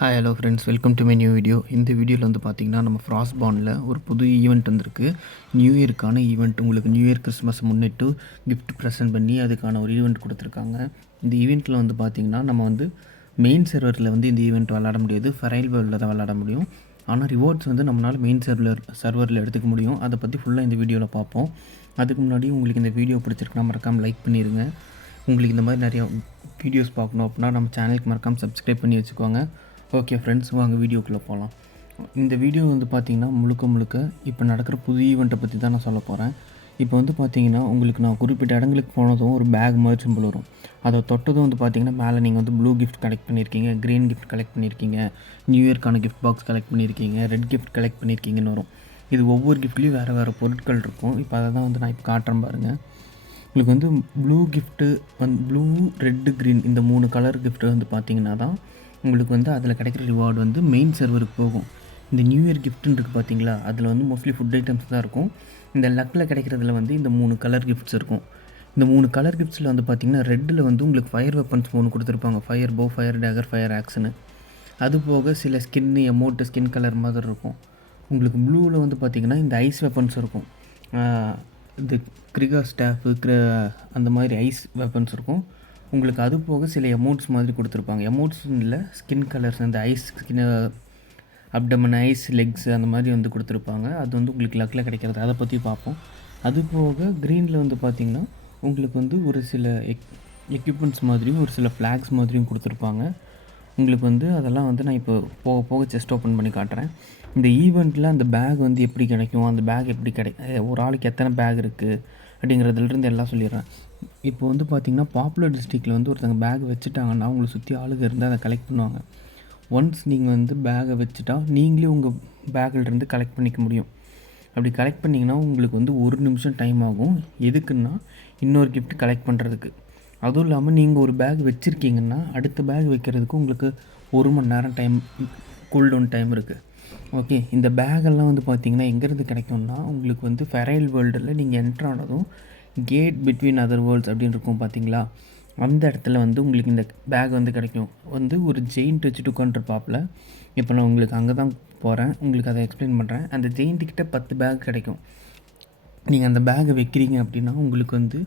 Hi hello friends, welcome to my new video. இந்த வீடியோவில் வந்து பார்த்திங்கன்னா நம்ம ஃப்ராஸ்ட் பாண்டில் ஒரு புது ஈவெண்ட் வந்திருக்கு. நியூ இயர்க்கான ஈவெண்ட். உங்களுக்கு நியூ இயர் கிறிஸ்மஸ் முன்னிட்டு கிஃப்ட் ப்ரெசென்ட் பண்ணி அதுக்கான ஒரு ஈவெண்ட் கொடுத்துருக்காங்க. இந்த ஈவெண்ட்டில் வந்து பார்த்திங்கன்னா நம்ம வந்து மெயின் சர்வரில் வந்து இந்த ஈவெண்ட் விளாட முடியாது, ஃபெரைல் வேர்ல்டில் தான் விளாட முடியும். ஆனால் ரிவார்ட்ஸ் வந்து நம்மளால் மெயின் சர்வரில் எடுத்துக்க முடியும். அதை பற்றி ஃபுல்லாக இந்த வீடியோவில் பார்ப்போம். அதுக்கு முன்னாடி உங்களுக்கு இந்த வீடியோ பிடிச்சிருக்குன்னா மறக்காமல் லைக் பண்ணிடுங்க. உங்களுக்கு இந்த மாதிரி நிறையா வீடியோஸ் பார்க்கணும் அப்படின்னா நம்ம சேனலுக்கு மறக்காமல் சப்ஸ்கிரைப் பண்ணி வச்சுக்கோங்க. ஓகே ஃப்ரெண்ட்ஸ், வாங்க வீடியோக்குள்ளே போகலாம். இந்த வீடியோ வந்து பார்த்திங்கன்னா முழுக்க இப்போ நடக்கிற புது ஈவெண்ட்டை பற்றி தான் நான் சொல்ல போகிறேன். இப்போ வந்து பார்த்திங்கன்னா உங்களுக்கு நான் குறிப்பிட்ட இடங்களுக்கு போனதும் ஒரு பேக் மாதிரி சிம்பிள் வரும். அதை தொட்டதும் வந்து பார்த்திங்கன்னா மேலே நீங்கள் வந்து ப்ளூ கிஃப்ட் கலெக்ட் பண்ணியிருக்கீங்க, க்ரீன் கிஃப்ட் கலெக்ட் பண்ணியிருக்கீங்க, நியூ இயர்க்கான கிஃப்ட் பாக்ஸ் கலெக்ட் பண்ணியிருக்கீங்க, ரெட் கிஃப்ட் கலெக்ட் பண்ணியிருக்கீங்கன்னு வரும். இது ஒவ்வொரு கிஃப்ட்லேயும் வேறு பொருட்கள் இருக்கும். இப்போ அதை தான் வந்து நான் இப்போ காட்டுறேன் பாருங்கள். உங்களுக்கு வந்து blue gift blue, red, green இந்த 3 கலர் கிஃப்ட்டு வந்து பார்த்திங்கன்னா தான் உங்களுக்கு வந்து அதில் கிடைக்கிற ரிவார்டு வந்து மெயின் சர்வருக்கு போகும். இந்த நியூ இயர் கிஃப்ட்டுன்னு இருக்குது பார்த்தீங்களா, அதில் வந்து மோஸ்ட்லி ஃபுட் ஐட்டம்ஸ் தான் இருக்கும். இந்த லக்கில் கிடைக்கிறதுல வந்து இந்த 3 கலர் கிஃப்ட்ஸ் இருக்கும். இந்த 3 கலர் கிஃப்ட்ஸில் வந்து பார்த்திங்கன்னா ரெட்டில் வந்து உங்களுக்கு ஃபயர் வெப்பன்ஸ் 3 கொடுத்துருப்பாங்க. ஃபயர் போ, ஃபயர் டேகர், ஃபயர் ஆக்ஸனு. அது போக சில ஸ்கின்னு எமௌண்ட்டு ஸ்கின் கலர் மாதிரி இருக்கும். உங்களுக்கு ப்ளூவில் வந்து பார்த்திங்கன்னா இந்த ஐஸ் வெப்பன்ஸ் இருக்கும். இது கிரிகா ஸ்டாஃபு அந்த மாதிரி ஐஸ் வெப்பன்ஸ் இருக்கும். உங்களுக்கு அது போக சில எமௌண்ட்ஸ் மாதிரி கொடுத்துருப்பாங்க. எமௌண்ட்ஸ் இல்லை, ஸ்கின் கலர்ஸ், அந்த eyes skin, abdomen, eyes, legs அந்த மாதிரி வந்து கொடுத்துருப்பாங்க. அது வந்து உங்களுக்கு லக்கில் கிடைக்கிறது, அதை பற்றி பார்ப்போம். அது போக க்ரீனில் வந்து பார்த்திங்கன்னா உங்களுக்கு வந்து ஒரு சில எக்யூப்மெண்ட்ஸ் மாதிரியும் ஒரு சில ஃப்ளாக்ஸ் மாதிரியும் கொடுத்துருப்பாங்க. உங்களுக்கு வந்து அதெல்லாம் வந்து நான் இப்போ போக போக செஸ்ட் ஓப்பன் பண்ணி காட்டுறேன். இந்த ஈவெண்ட்டில் அந்த பேக் வந்து எப்படி கிடைக்கும், அந்த பேக் எப்படி ஒரு ஆளுக்கு எத்தனை பேக் இருக்குது அப்படிங்கிறதுலேருந்து எல்லாம் சொல்லிடுறேன். இப்போ வந்து பார்த்திங்கன்னா பாப்புலர் டிஸ்ட்ரிக்டில் வந்து ஒருத்தங்க பேக் வச்சுட்டாங்கன்னா உங்களை சுற்றி ஆளுங்க இருந்தால் அதை கலெக்ட் பண்ணுவாங்க. ஒன்ஸ் நீங்கள் வந்து பேக்கை வச்சுட்டா நீங்களே உங்கள் பேக்கிலிருந்து கலெக்ட் பண்ணிக்க முடியும். அப்படி கலெக்ட் பண்ணிங்கன்னா உங்களுக்கு வந்து 1 நிமிஷம் டைம் ஆகும். எதுக்குன்னா இன்னொரு கிஃப்ட் கலெக்ட் பண்ணுறதுக்கு. அதுவும் இல்லாமல் நீங்கள் ஒரு பேக் வச்சுருக்கீங்கன்னா அடுத்த பேக் வைக்கிறதுக்கு உங்களுக்கு 1 மணி நேரம் டைம், கூல்டவுன் டைம் இருக்குது. ஓகே, இந்த பேக்கெல்லாம் வந்து பார்த்திங்கன்னா எங்கேருந்து கிடைக்கும்னா உங்களுக்கு வந்து ஃபெரைல் வேர்ல்டில் நீங்கள் என்ட்ரு ஆனதும் கேட் பிட்வீன் அதர் வேர்ல்ட்ஸ் அப்படின்னு இருக்கும் பார்த்தீங்களா, அந்த இடத்துல வந்து உங்களுக்கு இந்த பேக் வந்து கிடைக்கும். வந்து ஒரு ஜெயிண்ட் வச்சுட்டு உட்காந்துருப்பாப்பில். இப்போ நான் உங்களுக்கு அங்கே தான் போகிறேன், உங்களுக்கு அதை எக்ஸ்பிளைன் பண்ணுறேன். அந்த ஜெயிண்ட்டுக்கிட்ட 10 பேக் கிடைக்கும். நீங்கள் அந்த பேக்கை வைக்கிறீங்க அப்படின்னா உங்களுக்கு வந்து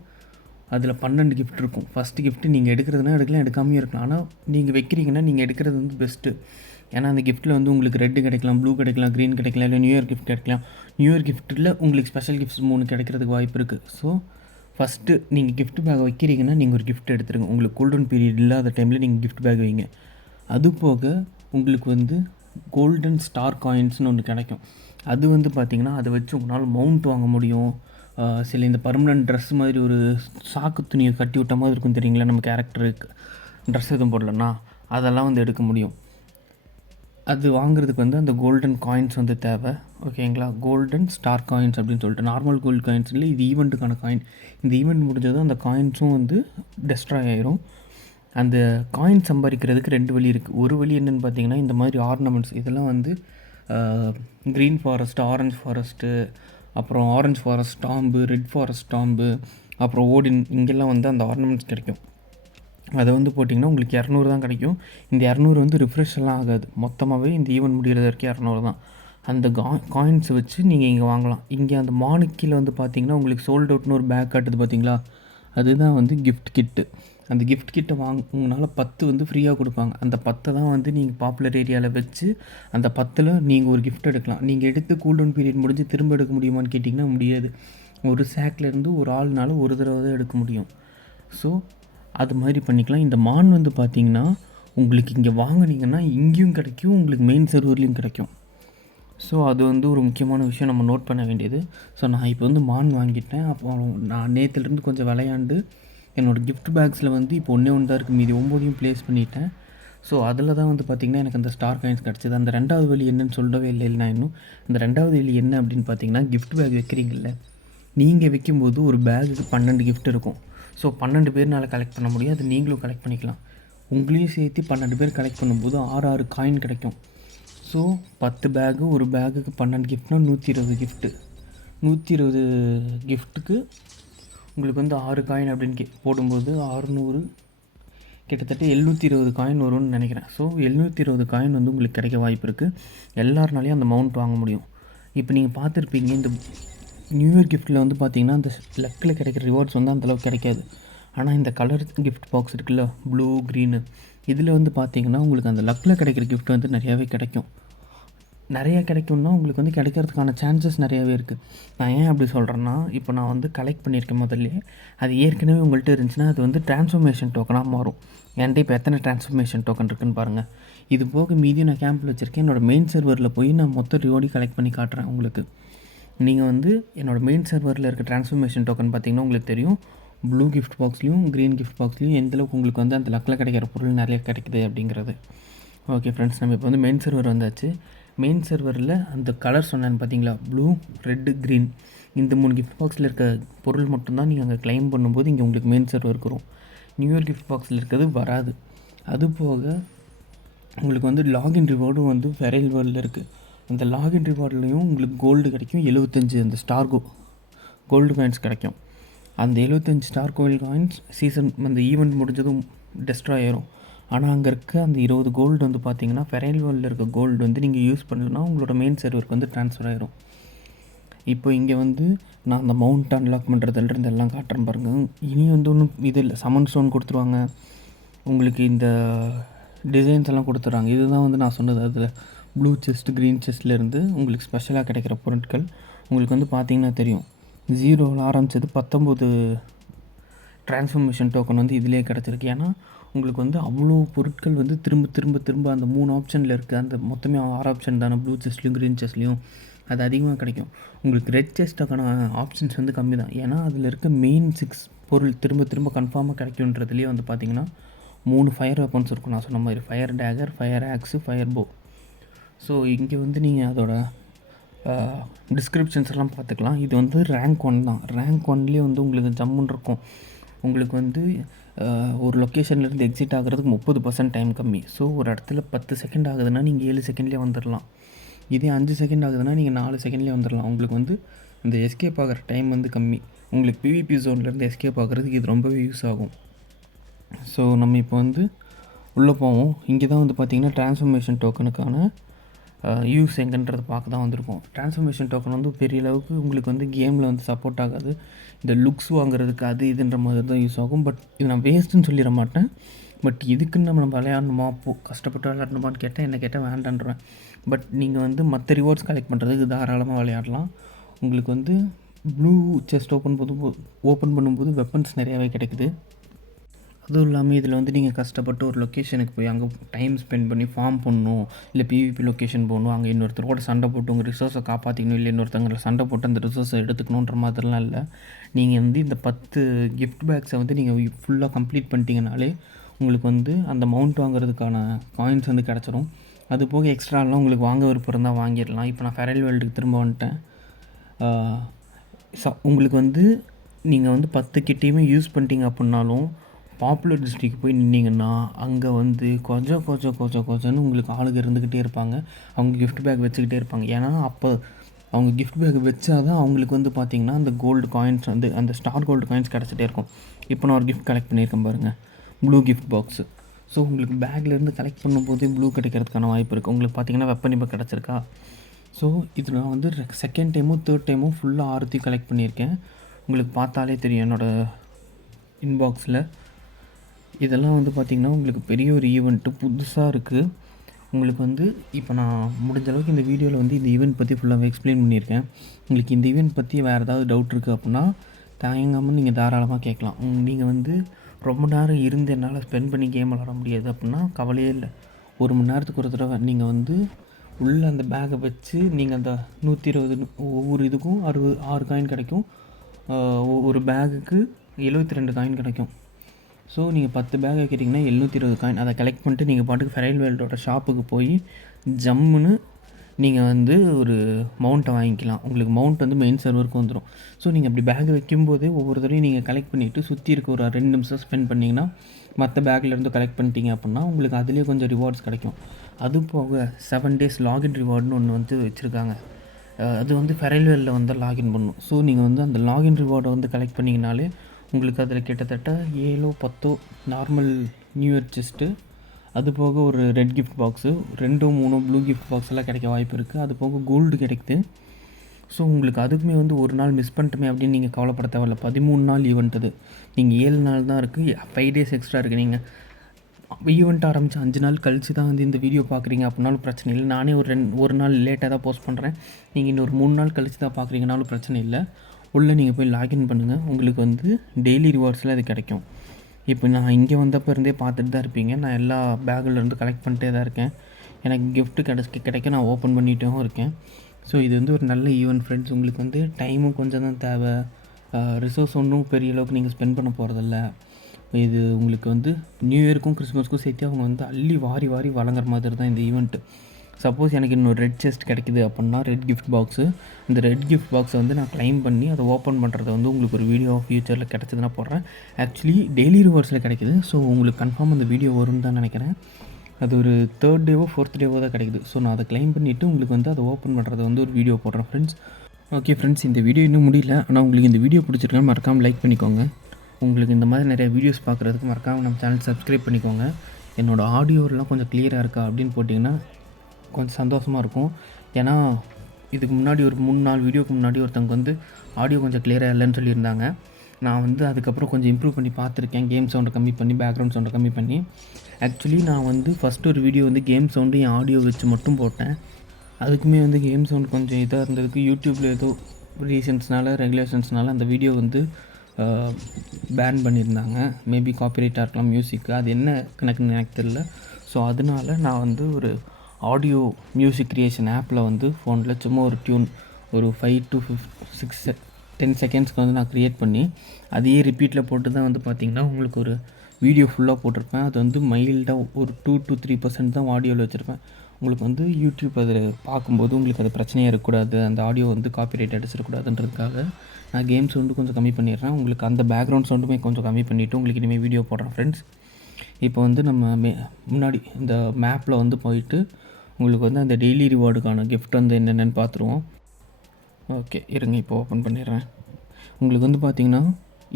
அதில் 12 கிஃப்ட் இருக்கும். ஃபஸ்ட்டு கிஃப்ட்டு நீங்கள் எடுக்கிறதுனா எடுக்கலாம், எடுக்காமையும் இருக்கலாம். ஆனால் நீங்கள் வைக்கிறீங்கன்னா நீங்கள் எடுக்கிறது வந்து பெஸ்ட்டு. ஏன்னா அந்த கிஃப்ட்டில் வந்து உங்களுக்கு ரெட்டு கிடைக்கலாம், ப்ளூ கிடைக்கலாம், க்ரீன் கிடைக்கலாம், இல்லை நியூ இயர் கிஃப்ட் கிடைக்கலாம். நியூ இயர் கிஃப்ட்டில் உங்களுக்கு ஸ்பெஷல் கிஃப்ட்ஸ் 3 கிடைக்கிறதுக்கு வாய்ப்பு இருக்குது. ஸோ ஃபஸ்ட்டு நீங்கள் கிஃப்ட் பேக் வைக்கிறீங்கன்னா நீங்கள் ஒரு கிஃப்ட் எடுத்துருங்க. உங்களுக்கு கோல்டன் பீரியட் இல்லாத டைமில் நீங்கள் கிஃப்ட் பேக் வைங்க. அது போக உங்களுக்கு வந்து கோல்டன் ஸ்டார் காயின்ஸ்னு ஒன்று கிடைக்கும். அது வந்து பார்த்திங்கன்னா அதை வச்சு உங்களால் மவுண்ட் வாங்க முடியும். சில இந்த பர்மனன்ட் ட்ரெஸ் மாதிரி ஒரு சாக்கு துணியை கட்டி விட்ட மாதிரி இருக்கும் தெரியுங்களா, நம்ம கேரக்டருக்கு ட்ரெஸ் எதுவும் போடலன்னா அதெல்லாம் வந்து எடுக்க முடியும். அது வாங்குறதுக்கு வந்து அந்த கோல்டன் காயின்ஸ் வந்து தேவை. ஓகேங்களா, கோல்டன் ஸ்டார் காயின்ஸ் அப்படின்னு சொல்லிட்டு நார்மல் கோல்டு காயின்ஸ் இல்லை, இது ஈவெண்ட்டுக்கான காயின். இந்த ஈவெண்ட் முடிஞ்சதும் அந்த காயின்ஸும் வந்து டெஸ்ட்ராய் ஆயிரும். அந்த காயின் சம்பாதிக்கிறதுக்கு 2 வழி இருக்குது. ஒரு வழி என்னென்னு பார்த்தீங்கன்னா இந்த மாதிரி ஆர்னமெண்ட்ஸ், இதெல்லாம் வந்து க்ரீன் ஃபாரஸ்ட்டு, ஆரஞ்ச் ஃபாரஸ்ட்டு, அப்புறம் orange forest stamp, red forest stamp, அப்புறம் ஓடின், இங்கெல்லாம் வந்து அந்த ஆர்னமெண்ட்ஸ் கிடைக்கும். அதை வந்து போட்டிங்கன்னா உங்களுக்கு 200 தான் கிடைக்கும். இந்த 200 வந்து ரிஃப்ரெஷ் எல்லாம் ஆகாது. மொத்தமாகவே இந்த ஈவெண்ட் முடிகிறது வரைக்கும் 200 தான். அந்த காயின்ஸை வச்சு நீங்கள் இங்கே வாங்கலாம். இங்கே அந்த மானுக்கில் வந்து பார்த்திங்கன்னா உங்களுக்கு சோல்ட் அவுட்னு ஒரு பேக் காட்டுது பார்த்தீங்களா, அதுதான் வந்து கிஃப்ட் கிட்டு. அந்த கிஃப்ட் கிட்டை உங்களால் 10 வந்து ஃப்ரீயாக கொடுப்பாங்க. அந்த 10 தான் வந்து நீங்கள் பாப்புலர் ஏரியாவில் வச்சு அந்த 10ல் நீங்கள் ஒரு கிஃப்ட் எடுக்கலாம். நீங்கள் எடுத்து கூல்டவுன் பீரியட் முடிஞ்சு திரும்ப எடுக்க முடியுமான்னு கேட்டிங்கன்னா முடியாது. ஒரு சேக்லேருந்து ஒரு ஆள்னால ஒரு தடவை தான் எடுக்க முடியும். ஸோ அது மாதிரி பண்ணிக்கலாம். இந்த மான் வந்து பார்த்திங்கன்னா உங்களுக்கு இங்கே வாங்கினீங்கன்னா இங்கேயும் கிடைக்கும், உங்களுக்கு மெயின் சர்வர்லேயும் கிடைக்கும். ஸோ அது வந்து ஒரு முக்கியமான விஷயம் நம்ம நோட் பண்ண வேண்டியது. ஸோ நான் இப்போ வந்து மான் வாங்கிட்டேன். அப்போ நான் நேற்றுலேருந்து கொஞ்சம் விளையாண்டு என்னோடய கிஃப்ட் பேக்ஸில் வந்து இப்போ 1 தான் இருக்குது, மீதி 9 ப்ளேஸ் பண்ணிட்டேன். ஸோ அதில் தான் வந்து பார்த்திங்கன்னா எனக்கு அந்த ஸ்டார் காயின்ஸ் கிடச்சிது. அந்த 2வது வழி என்னன்னு சொல்லவே இல்லை நான் இன்னும். அந்த 2வது வழி என்ன அப்படின்னு பார்த்திங்கன்னா, கிஃப்ட் பேக் வைக்கிறீங்கல்ல, நீங்கள் வைக்கும்போது ஒரு பேகுக்கு 12 கிஃப்ட் இருக்கும். ஸோ 12 பேர்னால் கலெக்ட் பண்ண முடியும். அது நீங்களும் கலெக்ட் பண்ணிக்கலாம். உங்களையும் சேர்த்து 12 பேர் கலெக்ட் பண்ணும்போது 6 காயின் கிடைக்கும். ஸோ 10 பேகு, ஒரு பேகுக்கு 12 கிஃப்ட்னா 120 கிஃப்ட்டு. 120 கிஃப்ட்டுக்கு உங்களுக்கு வந்து 6 காயின் அப்படின்னு போடும்போது 600, கிட்டத்தட்ட 720 காயின் வரும்னு நினைக்கிறேன். ஸோ 720 காயின் வந்து உங்களுக்கு கிடைக்க வாய்ப்பு இருக்குது. எல்லாருனாலையும் அந்த மவுண்ட் வாங்க முடியும். இப்போ நீங்கள் பார்த்துருப்பீங்க, இந்த நியூ இயர் கிஃப்ட்டில் வந்து பார்த்தீங்கன்னா அந்த லக்கில் கிடைக்கிற ரிவார்ட்ஸ் வந்து அந்தளவுக்கு கிடைக்காது. ஆனால் இந்த கலர் கிஃப்ட் பாக்ஸ் இருக்குல்ல, ப்ளூ க்ரீனு, இதில் வந்து பார்த்தீங்கன்னா உங்களுக்கு அந்த லக்கில் கிடைக்கிற கிஃப்ட் வந்து நிறையாவே கிடைக்கும். நிறையா கிடைக்கும்னா உங்களுக்கு வந்து கிடைக்கிறதுக்கான சான்சஸ் நிறையாவே இருக்குது. நான் ஏன் அப்படி சொல்கிறேன்னா, இப்போ நான் வந்து கலெக்ட் பண்ணியிருக்கேன் முதல்ல. அது ஏற்கனவே உங்கள்கிட்ட இருந்துச்சுன்னா அது வந்து ட்ரான்ஸ்ஃபர்மேஷன் டோக்கனாக மாறும். என்கிட்ட இப்போ எத்தனை ட்ரான்ஸ்ஃபர்மேஷன் டோக்கன் இருக்குன்னு பாருங்கள். இது போக மீதி நான் கேம்பில் வச்சுருக்கேன். என்னோடய மெயின் சர்வரில் போய் நான் மொத்த ரிவார்டி கலெக்ட் பண்ணி காட்டுறேன் உங்களுக்கு. நீங்கள் வந்து என்னோடய மெயின் சர்வரில் இருக்க ட்ரான்ஸ்ஃபர்மேஷன் டோக்கன் பார்த்திங்கன்னா உங்களுக்கு தெரியும், ப்ளூ கிஃப்ட் பாக்ஸ்லேயும் க்ரீன் கிஃப்ட் பாக்ஸ்லேயும் எந்தளவுக்கு உங்களுக்கு வந்து அந்த லக்கில் கிடைக்கிற பொருள் நிறைய கிடைக்குது அப்படிங்கிறது. ஓகே ஃப்ரெண்ட்ஸ், நம்ம இப்போ வந்து மெயின் சர்வர் வந்தாச்சு. மெயின் சர்வரில் அந்த கலர் சொன்னேன்னு பார்த்தீங்களா, ப்ளூ, ரெட்டு, க்ரீன், இந்த 3 கிஃப்ட் பாக்ஸில் இருக்க பொருள் மட்டும்தான் நீங்கள் அங்கே கிளைம் பண்ணும்போது இங்கே உங்களுக்கு மெயின் சர்வருக்கு வரும். நியூ இயர் கிஃப்ட் பாக்ஸில் இருக்கிறது வராது. அது போக உங்களுக்கு வந்து லாகின் ரிவார்டும் வந்து ஃபெரைல் வேர்ல்டில் இருக்குது. அந்த லாகின் ரிவார்ட்லேயும் உங்களுக்கு கோல்டு கிடைக்கும். 75 அந்த ஸ்டார் கோல்டு காயின்ஸ் கிடைக்கும். அந்த 75 ஸ்டார் கோல்டு காயின்ஸ் சீசன் அந்த ஈவெண்ட் முடிஞ்சதும் டெஸ்ட்ராய் ஆயிரும். ஆனால் அங்கே இருக்க அந்த 20 கோல்டு வந்து பார்த்தீங்கன்னா ஃபெரைல் வேர்ல்டில் இருக்க கோல்டு வந்து நீங்கள் யூஸ் பண்ணலன்னா உங்களோட மெயின் சர்வருக்கு வந்து ட்ரான்ஸ்ஃபர் ஆயிரும். இப்போ இங்கே வந்து நான் அந்த மவுண்ட் அன்லாக் பண்ணுறதுலேருந்து எல்லாம் காட்டுறேன் பாருங்கள். இனி வந்து ஒன்றும் இது இல்லை, சமன் ஸ்டோன் கொடுத்துருவாங்க உங்களுக்கு, இந்த டிசைன்ஸ் எல்லாம் கொடுத்துட்றாங்க. இதுதான் வந்து நான் சொன்னது. அதில் ப்ளூ செஸ்ட், க்ரீன் செஸ்ட்லேருந்து உங்களுக்கு ஸ்பெஷலாக கிடைக்கிற பொருட்கள் உங்களுக்கு வந்து பார்த்திங்கன்னா தெரியும். 0ல் ஆரம்பித்தது 19 ட்ரான்ஸ்ஃபர்மேஷன் டோக்கன் வந்து இதிலே கிடச்சிருக்கு. ஏன்னா உங்களுக்கு வந்து அவ்வளோ பொருட்கள் வந்து திரும்ப அந்த 3 ஆப்ஷனில் இருக்குது. அந்த மொத்தமே 6 ஆப்ஷன் தானே, ப்ளூ செஸ்ட்லேயும் க்ரீன் செஸ்ட்லேயும். அது அதிகமாக கிடைக்கும். உங்களுக்கு ரெட் செஸ்ட்டுக்கான ஆப்ஷன்ஸ் வந்து கம்மி தான். ஏன்னா அதில் இருக்க மெயின் 6 பொருள் திரும்ப கன்ஃபார்மாக கிடைக்குன்றதுலேயே வந்து பார்த்திங்கன்னா 3 ஃபயர் வெப்பன்ஸ் இருக்கும். நான் சொன்ன மாதிரி fire Daguerre, fire aux, fire போ. ஸோ இங்கே வந்து நீங்கள் அதோட டிஸ்கிரிப்ஷன்ஸ் எல்லாம் பார்த்துக்கலாம். இது வந்து ரேங்க் 1 தான். ரேங்க் 1லேயே வந்து உங்களுக்கு ஜம்முன்னு இருக்கும். உங்களுக்கு வந்து ஒரு லொக்கேஷன்லேருந்து எக்ஸிட் ஆகிறதுக்கு 30% டைம் கம்மி. ஸோ ஒரு இடத்துல 10 செகண்ட் ஆகுதுன்னா நீங்கள் 7 செகண்ட்லேயே வந்துடலாம். இதே 5 செகண்ட் ஆகுதுன்னா நீங்கள் 4 செகண்ட்லேயே வந்துடலாம். உங்களுக்கு வந்து இந்த எஸ்கேப் ஆகிற டைம் வந்து கம்மி. உங்களுக்கு பிவிபி ஜோன்லேருந்து எஸ்கேப் ஆகிறதுக்கு இது ரொம்பவே யூஸ் ஆகும். ஸோ நம்ம இப்போ வந்து உள்ளே போவோம். இங்கே தான் வந்து பார்த்திங்கன்னா ட்ரான்ஸ்ஃபர்மேஷன் டோக்கனுக்கான யூஸ் எங்கன்றதை பார்க்க தான் வந்திருக்கும். ட்ரான்ஸ்ஃபர்மேஷன் டோக்கன் வந்து பெரிய அளவுக்கு உங்களுக்கு வந்து கேமில் வந்து சப்போர்ட் ஆகாது. இந்த லுக்ஸ் வாங்குறதுக்கு அது இதுன்ற மாதிரி தான் யூஸ் ஆகும். பட் இது நான் வேஸ்ட்டுன்னு சொல்லிட மாட்டேன். பட் இதுக்குன்னு நம்ம விளையாடணுமா, கஷ்டப்பட்டு விளையாடணுமான்னு கேட்டால் என்ன கேட்டால் வேண்டான்றேன். பட் நீங்கள் வந்து மற்ற ரிவார்ட்ஸ் கலெக்ட் பண்ணுறதுக்கு தாராளமாக விளையாடலாம். உங்களுக்கு வந்து ப்ளூ செஸ்ட் ஓப்பன் பண்ணும்போது வெப்பன்ஸ் நிறையாவே கிடைக்குது. அதுவும் இல்லாமல் இதில் வந்து நீங்கள் கஷ்டப்பட்டு ஒரு லொக்கேஷனுக்கு போய் அங்கே டைம் ஸ்பெண்ட் பண்ணி ஃபார்ம் பண்ணணும், இல்லை பிவிபி லொக்கேஷன் போகணும், அங்கே இன்னொருத்தரோட சண்டை போட்டு உங்கள் ரிசோர்ஸை காப்பாற்றிக்கணும், இல்லை இன்னொருத்தங்களை சண்டை போட்டு அந்த ரிசோர்ஸை எடுத்துக்கணுன்ற மாதிரிலாம் இல்லை. நீங்கள் வந்து இந்த 10 கிஃப்ட் பேக்ஸை வந்து நீங்கள் ஃபுல்லாக கம்ப்ளீட் பண்ணிட்டீங்கனாலே உங்களுக்கு வந்து அந்த மவுண்ட் வாங்குறதுக்கான காயின்ஸ் வந்து கிடச்சிரும். அது போக எக்ஸ்ட்ராலாம் உங்களுக்கு வாங்க விருப்பம் இருந்தால் வாங்கிடலாம். இப்போ நான் ஃபெரைல் வேர்ல்டுக்கு திரும்ப வந்துட்டேன். உங்களுக்கு வந்து நீங்கள் வந்து 10 கிட்டையுமே யூஸ் பண்ணிட்டீங்க அப்படின்னாலும் பாப்புலர் டிஸ்ட்ரிக்ட் போய் நின்னீங்கன்னா அங்கே வந்து கொஞ்சன்னு உங்களுக்கு ஆளுங்க இருந்துக்கிட்டே இருப்பாங்க. அவங்க கிஃப்ட் பேக் வச்சுக்கிட்டே இருப்பாங்க. ஏன்னா அப்போ அவங்க கிஃப்ட் பேக் வச்சா தான் அவங்களுக்கு வந்து பார்த்திங்கன்னா அந்த கோல்டு காயின்ஸ் வந்து அந்த ஸ்டார் கோல்டு காயின்ஸ் கிடச்சிட்டே இருக்கும். இப்போ நான் ஒரு கிஃப்ட் கலெக்ட் பண்ணியிருக்கேன் பாருங்கள், ப்ளூ கிஃப்ட் பாக்ஸு. ஸோ உங்களுக்கு பேக்லேருந்து கலெக்ட் பண்ணும்போதே ப்ளூ கிடைக்கிறதுக்கான வாய்ப்பு இருக்குது. உங்களுக்கு பார்த்திங்கன்னா வெப்பன் இப்போ கிடச்சிருக்கா. ஸோ இது நான் வந்து செகண்ட் டைமும் தேர்ட் டைமும் ஃபுல்லாக ஆரத்தி கலெக்ட் பண்ணியிருக்கேன். உங்களுக்கு பார்த்தாலே தெரியும் என்னோடய இன்பாக்ஸில். இதெல்லாம் வந்து பார்த்திங்கன்னா உங்களுக்கு பெரிய ஒரு ஈவெண்ட்டு புதுசாக இருக்குது. உங்களுக்கு வந்து இப்போ நான் முடிஞ்ச அளவுக்கு இந்த வீடியோவில் வந்து இந்த ஈவெண்ட் பற்றி ஃபுல்லாகவே எக்ஸ்பிளைன் பண்ணியிருக்கேன். உங்களுக்கு இந்த ஈவெண்ட் பற்றி வேறு ஏதாவது டவுட் இருக்குது அப்படின்னா தயங்காமல் நீங்கள் தாராளமாக கேட்கலாம். நீங்கள் வந்து ரொம்ப நேரம் இருந்து என்னால் ஸ்பெண்ட் பண்ணி கேம் விளாட முடியாது அப்படின்னா கவலையே இல்லை. 1 மணி நேரத்துக்கு ஒரு தடவை நீங்கள் வந்து உள்ளே அந்த பேக்கை வச்சு நீங்கள் அந்த 120 ஒவ்வொரு இதுக்கும் 6 காயின் கிடைக்கும். ஒரு பேகுக்கு 72 காயின் கிடைக்கும். ஸோ நீங்கள் 10 பேக் வைக்கிறீங்கன்னா 720 காயின். அதை கலெக்ட் பண்ணிட்டு நீங்கள் பாட்டுக்கு ஃபெரைல் வேர்ல்டோட ஷாப்புக்கு போய் ஜம்முன்னு நீங்கள் வந்து ஒரு மவுண்ட்டை வாங்கிக்கலாம். உங்களுக்கு மவுண்ட் வந்து மெயின் சர்வருக்கு வந்துடும். ஸோ நீங்கள் அப்படி பேக் வைக்கும்போதே ஒவ்வொரு தடவையும் நீங்கள் கலெக்ட் பண்ணிவிட்டு சுற்றி இருக்க ஒரு 2 நிமிஷம் ஸ்பெண்ட் பண்ணிங்கன்னா மற்ற பேக்லேருந்து கலெக்ட் பண்ணிட்டீங்க அப்படின்னா உங்களுக்கு அதிலே கொஞ்சம் ரிவார்ட்ஸ் கிடைக்கும். அது போக 7 days லாகின் ரிவார்டுன்னு ஒன்று வந்து வச்சுருக்காங்க. அது வந்து ஃபெரைல் வேர்ல்டில் வந்து லாகின் பண்ணணும். ஸோ நீங்கள் வந்து அந்த லாகின் ரிவார்டை வந்து கலெக்ட் பண்ணிங்கனாலே உங்களுக்கு அதில் கிட்டத்தட்ட 7-10 நார்மல் நியூ இயர் செஸ்ட்டு, அது போக ஒரு red gift box, 2 3 blue gift box எல்லாம் கிடைக்க வாய்ப்பு இருக்குது. அது போக கோல்டு கிடைக்குது. ஸோ உங்களுக்கு அதுக்குமே வந்து ஒரு நாள் மிஸ் பண்ணிட்டுமே அப்படின்னு நீங்கள் கவலைப்பட தேவையில்ல. 13 நாள் ஈவெண்ட் அது. நீங்கள் 7 நாள் தான் இருக்குது, 5 டேஸ் எக்ஸ்ட்ரா இருக்குது. நீங்கள் ஈவெண்ட் ஆரம்பித்து 5 நாள் கழித்து தான் வந்து இந்த வீடியோ பார்க்குறீங்க அப்படின்னாலும் பிரச்சனை இல்லை. நானே ஒரு நாள் லேட்டாக தான் போஸ்ட் பண்ணுறேன். நீங்கள் இன்னொரு 3 நாள் கழித்து தான் பார்க்குறீங்கனாலும் பிரச்சனை இல்லை. உள்ளே நீங்கள் போய் லாகின் பண்ணுங்கள். உங்களுக்கு வந்து டெய்லி ரிவார்ட்ஸில் அது கிடைக்கும். இப்போ நான் இங்கே வந்தப்போ இருந்தே பார்த்துட்டு தான் இருப்பீங்க. நான் எல்லா பேக்கிலேருந்து கலெக்ட் பண்ணிட்டே தான் இருக்கேன். எனக்கு கிஃப்ட்டு கிடைக்க நான் ஓப்பன் பண்ணிகிட்டும் இருக்கேன். ஸோ இது வந்து ஒரு நல்ல ஈவெண்ட் ஃப்ரெண்ட்ஸ். உங்களுக்கு வந்து டைமும் கொஞ்சம் தான் தேவை. ரிசோர்ஸ் ஒன்றும் பெரிய அளவுக்கு நீங்கள் ஸ்பெண்ட் பண்ண போகிறதில்ல. இது உங்களுக்கு வந்து நியூ இயருக்கும் கிறிஸ்மஸ்க்கும் சேர்த்து அவங்க வந்து அள்ளி வாரி வாரி வழங்குற மாதிரி தான் இந்த ஈவெண்ட்டு. சப்போஸ் எனக்கு இன்னொரு ரெட் செஸ்ட் கிடைக்குது அப்படின்னா ரெட் கிஃப்ட் பாக்ஸு, இந்த ரெட் கிஃப்ட் பாக்ஸை வந்து நான் கிளைம் பண்ணி அதை ஓப்பன் பண்ணுறத வந்து உங்களுக்கு ஒரு வீடியோ ஃபியூச்சரில் கிடச்சதுன்னா போடுறேன். ஆக்சுவலி டெய்லி ரிவார்ட்ஸில் கிடைக்குது. ஸோ உங்களுக்கு கன்ஃபார்ம் அந்த வீடியோ வரும்னு தான் நினைக்கிறேன். அது ஒரு 3rd டேவோ 4th டேவோ தான் கிடைக்குது. ஸோ நான் அதை கிளைம் பண்ணிவிட்டு உங்களுக்கு வந்து அதை ஓப்பன் பண்ணுறதை வந்து ஒரு வீடியோ போடுறேன் ஃப்ரெண்ட்ஸ். ஓகே ஃப்ரெண்ட்ஸ், இந்த வீடியோ இன்னும் முடியல. ஆனால் உங்களுக்கு இந்த வீடியோ பிடிச்சிருக்கா மறக்காமல் லைக் பண்ணிக்கோங்க. உங்களுக்கு இந்த மாதிரி நிறைய வீடியோஸ் பார்க்குறதுக்கு மறக்காமல் நம்ம சேனல் சப்ஸ்கிரைப் பண்ணிக்கோங்க. என்னோடய ஆடியோலாம் கொஞ்சம் கிளியராக இருக்கா அப்படின்னு போட்டிங்கன்னா கொஞ்சம் சந்தோஷமாக இருக்கும். ஏன்னா இதுக்கு முன்னாடி ஒரு 3-4 வீடியோக்கு முன்னாடி ஒருத்தவங்க வந்து ஆடியோ கொஞ்சம் கிளியராக இல்லைன்னு சொல்லியிருந்தாங்க. நான் வந்து அதுக்கப்புறம் கொஞ்சம் இம்ப்ரூவ் பண்ணி பார்த்துருக்கேன். கேம் சவுண்டை கம்மி பண்ணி, பேக்ரவுண்ட் சவுண்டை கம்மி பண்ணி. ஆக்சுவலி நான் வந்து ஃபஸ்ட்டு ஒரு வீடியோ வந்து கேம் சவுண்டு என் ஆடியோ வச்சு மட்டும் போட்டேன். அதுக்குமே வந்து கேம் சவுண்ட் கொஞ்சம் இதாக இருந்ததுக்கு யூடியூப்பில் ஏதோ ரீசன்ஸ்னால, ரெகுலேஷன்ஸ்னால அந்த வீடியோ வந்து பேன் பண்ணியிருந்தாங்க. மேபி காப்பிரைட்டாக இருக்கலாம் மியூசிக்கு, அது என்ன கணக்குன்னு எனக்கு தெரியல. ஸோ அதனால நான் வந்து ஒரு ஆடியோ மியூசிக் க்ரியேஷன் ஆப்பில் வந்து ஃபோனில் சும்மா ஒரு டியூன் ஒரு 5 to 10 செகண்ட்ஸ்க்கு வந்து நான் க்ரியேட் பண்ணி அதையே ரிப்பீட்டில் போட்டு தான் வந்து பார்த்திங்கன்னா உங்களுக்கு ஒரு வீடியோ ஃபுல்லாக போட்டிருப்பேன். அது வந்து மைல்டாக ஒரு 2 to 3% தான் ஆடியோவில் வச்சுருப்பேன். உங்களுக்கு வந்து யூடியூப் அதில் பார்க்கும்போது உங்களுக்கு அது பிரச்சனையாக இருக்கக்கூடாது, அந்த ஆடியோ வந்து காப்பிரைட் அடிச்சிடக்கூடாதுன்றதுக்காக நான் கேம் சவுண்டு கொஞ்சம் கம்மி பண்ணிடுறேன். உங்களுக்கு அந்த பேக்ரவுண்ட் சவுண்டுமே கொஞ்சம் கம்மி பண்ணிவிட்டு உங்களுக்கு இனிமேல் வீடியோ போடுறேன் ஃப்ரெண்ட்ஸ். இப்போ வந்து நம்ம முன்னாடி இந்த மேப்பில் வந்து போயிட்டு உங்களுக்கு வந்து அந்த டெய்லி ரிவார்டுக்கான கிஃப்ட் வந்து என்னென்னு பார்த்துருவோம். ஓகே இருங்க, இப்போ ஓப்பன் பண்ணிடுறேன். உங்களுக்கு வந்து பார்த்திங்கன்னா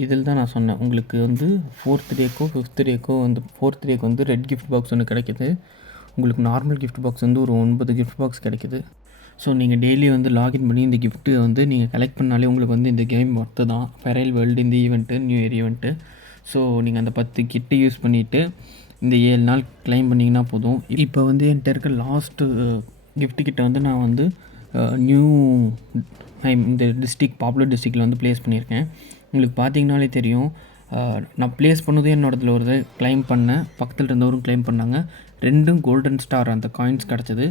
இதில் தான் நான் சொன்னேன், உங்களுக்கு வந்து 4th டேக்கோ 5th டேக்கோ வந்து 4th டேக்கு வந்து ரெட் கிஃப்ட் பாக்ஸ் ஒன்று கிடைக்கிது. உங்களுக்கு நார்மல் கிஃப்ட் பாக்ஸ் வந்து ஒரு 9 கிஃப்ட் பாக்ஸ் கிடைக்கிது. ஸோ நீங்கள் டெய்லி வந்து லாகின் பண்ணி இந்த கிஃப்ட்டு வந்து நீங்கள் கலெக்ட் பண்ணாலே உங்களுக்கு வந்து இந்த கேம் ஒர்த்து தான். ஃபெரைல் வேர்ல்டு இந்த event, new year event. So நீங்கள் அந்த 10 கிட்டு யூஸ் பண்ணிவிட்டு இந்த 7 நாள் கிளைம் பண்ணிங்கன்னா போதும். இப்போ வந்து என்கிட்ட இருக்க லாஸ்ட்டு கிஃப்ட் கிட்ட வந்து நான் வந்து இந்த பாப்புலர் டிஸ்ட்ரிக்டில் வந்து ப்ளேஸ் பண்ணியிருக்கேன். உங்களுக்கு பார்த்தீங்கனாலே தெரியும். நான் ப்ளேஸ் பண்ணதும் என்னோடதில் ஒரு கிளைம் பண்ணேன், பக்கத்தில் இருந்தவரும் கிளைம் பண்ணாங்க. 2ம் கோல்டன் ஸ்டார் அந்த காயின்ஸ் கிடச்சிது.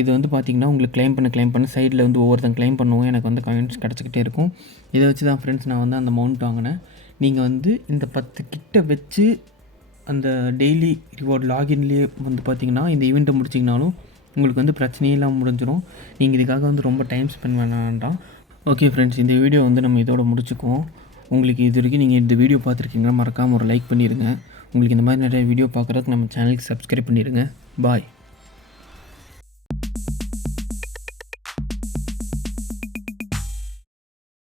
இது வந்து பார்த்திங்கன்னா உங்களுக்கு கிளைம் பண்ண சைடில் வந்து ஒவ்வொருத்தங்க கிளைம் பண்ணுவோம், எனக்கு வந்து காயின்ஸ் கிடச்சிக்கிட்டே இருக்கும். இதை வச்சு தான் ஃப்ரெண்ட்ஸ் நான் வந்து அந்த மவுண்ட் வாங்கினேன். நீங்கள் வந்து இந்த 10 கிட்ட வச்சு அந்த டெய்லி ரிவார்ட் லாகின்லேயே வந்து பார்த்திங்கன்னா இந்த ஈவெண்ட்டை முடிச்சிங்கனாலும் உங்களுக்கு வந்து பிரச்சனையே இல்லாமல் முடிஞ்சிடும். நீங்கள் இதுக்காக வந்து ரொம்ப டைம் ஸ்பெண்ட் பண்ண வேண்டாம். ஓகே ஃப்ரெண்ட்ஸ், இந்த வீடியோ வந்து நம்ம இதோட முடிச்சுக்குவோம். உங்களுக்கு இது வரைக்கும் நீங்கள் இந்த வீடியோ பார்த்துருக்கீங்கன்னா மறக்காமல் ஒரு லைக் பண்ணிடுங்க. உங்களுக்கு இந்த மாதிரி நிறைய வீடியோ பார்க்குறதுக்கு நம்ம சேனலுக்கு சப்ஸ்கிரைப் பண்ணிடுங்க. பாய்.